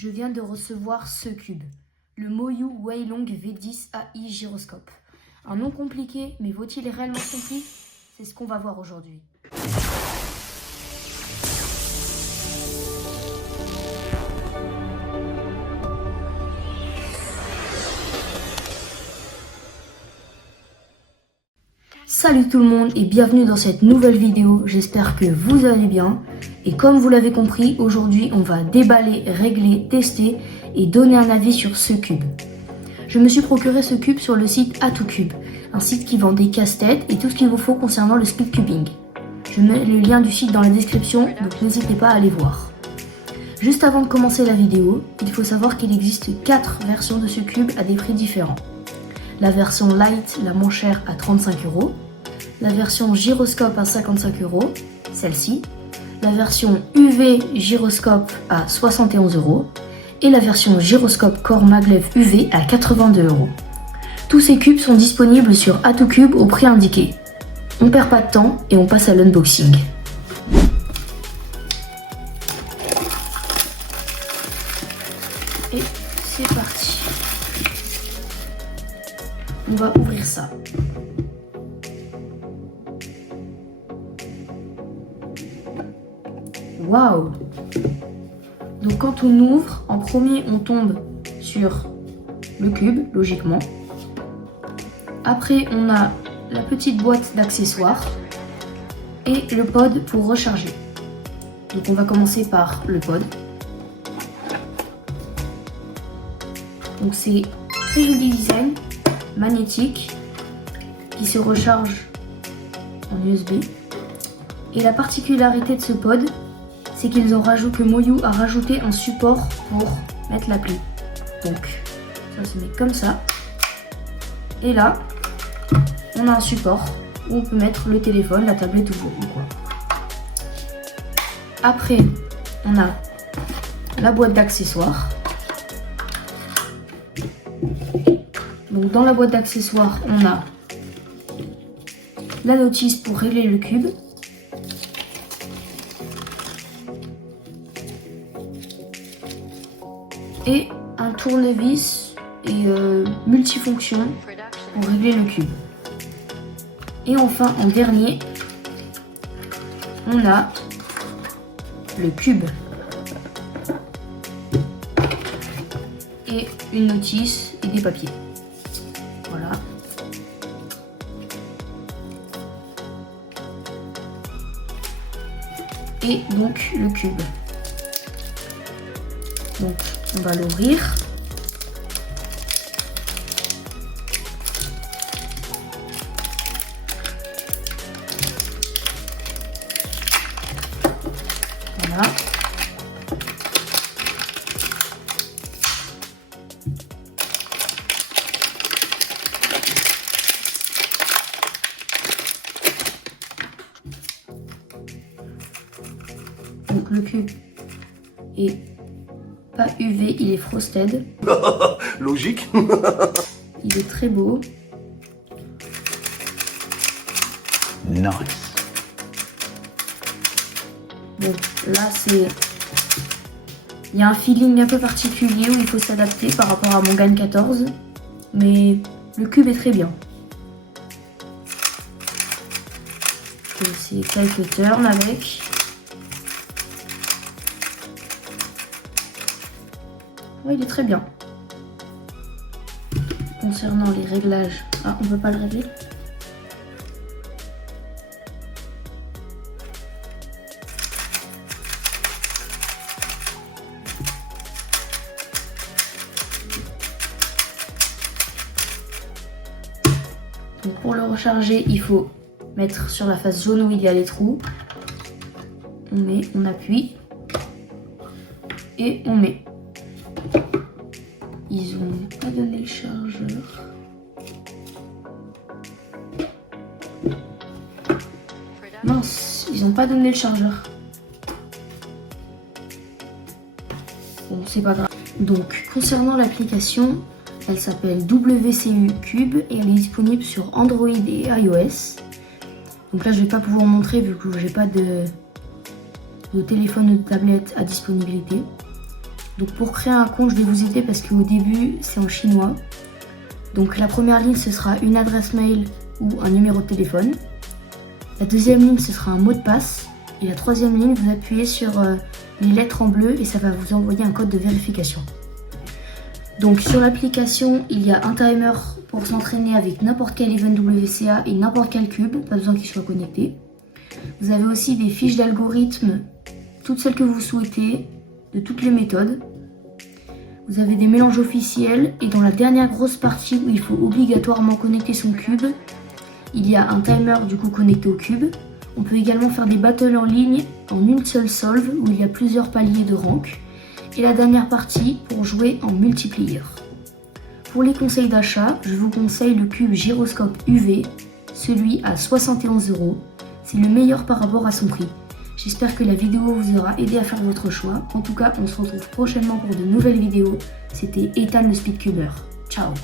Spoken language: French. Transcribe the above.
Je viens de recevoir ce cube, le Moyu Weilong V10 AI Gyroscope. Un nom compliqué, mais vaut-il réellement compris? C'est ce qu'on va voir aujourd'hui. Salut tout le monde et bienvenue dans cette nouvelle vidéo, j'espère que vous allez bien. Et comme vous l'avez compris, aujourd'hui on va déballer, régler, tester et donner un avis sur ce cube. Je me suis procuré ce cube sur le site A2Cube, un site qui vend des casse-têtes et tout ce qu'il vous faut concernant le speed cubing. Je mets le lien du site dans la description, donc n'hésitez pas à aller voir. Juste avant de commencer la vidéo, il faut savoir qu'il existe 4 versions de ce cube à des prix différents. La version Light, la moins chère, à 35 €. La version Gyroscope à 55 €, celle-ci. La version UV Gyroscope à 71 €. Et la version Gyroscope Core Maglev UV à 82 €. Tous ces cubes sont disponibles sur A2Cube au prix indiqué. On perd pas de temps et on passe à l'unboxing. Et c'est parti. On va ouvrir ça. Waouh! Donc quand on ouvre, en premier on tombe sur le cube, logiquement. Après on a la petite boîte d'accessoires et le pod pour recharger. Donc on va commencer par le pod. Donc c'est très joli design, magnétique, qui se recharge en USB. Et la particularité de ce pod, c'est qu'ils ont rajouté, que Moyu a rajouté un support pour mettre l'appli. Donc ça se met comme ça. Et là, on a un support où on peut mettre le téléphone, la tablette ou quoi. Après, on a la boîte d'accessoires. Donc dans la boîte d'accessoires, on a la notice pour régler le cube. Et un tournevis et multifonction pour régler le cube. Et enfin, en dernier, on a le cube. Et une notice et des papiers. Voilà. Et donc le cube. Donc on va l'ouvrir. Voilà. Donc le cube est pas UV, il est frosted. Logique. Il est très beau. Nice. Bon, là c'est... Il y a un feeling un peu particulier où il faut s'adapter par rapport à mon GAN 14. Mais le cube est très bien. C'est quelques turns avec. Ouais, il est très bien. Concernant les réglages, on peut pas le régler. Donc pour le recharger, il faut mettre sur la face jaune où il y a les trous. On appuie et on met. Ils ont pas donné le chargeur. Mince, ils ont pas donné le chargeur. Bon, c'est pas grave. Donc, concernant l'application, elle s'appelle WCU Cube et elle est disponible sur Android et iOS. Donc là, je vais pas pouvoir montrer vu que j'ai pas de téléphone ou de tablette à disponibilité. Donc pour créer un compte, je vais vous aider parce qu'au début, c'est en chinois. Donc la première ligne, ce sera une adresse mail ou un numéro de téléphone. La deuxième ligne, ce sera un mot de passe. Et la troisième ligne, vous appuyez sur les lettres en bleu et ça va vous envoyer un code de vérification. Donc sur l'application, il y a un timer pour s'entraîner avec n'importe quel event WCA et n'importe quel cube, pas besoin qu'il soit connecté. Vous avez aussi des fiches d'algorithmes, toutes celles que vous souhaitez, de toutes les méthodes. Vous avez des mélanges officiels et dans la dernière grosse partie où il faut obligatoirement connecter son cube, il y a un timer du coup connecté au cube. On peut également faire des battles en ligne en une seule solve où il y a plusieurs paliers de rank. Et la dernière partie pour jouer en multiplayer. Pour les conseils d'achat, je vous conseille le cube gyroscope UV, celui à 71 €. C'est le meilleur par rapport à son prix. J'espère que la vidéo vous aura aidé à faire votre choix. En tout cas, on se retrouve prochainement pour de nouvelles vidéos. C'était Ethan le Speedcuber. Ciao.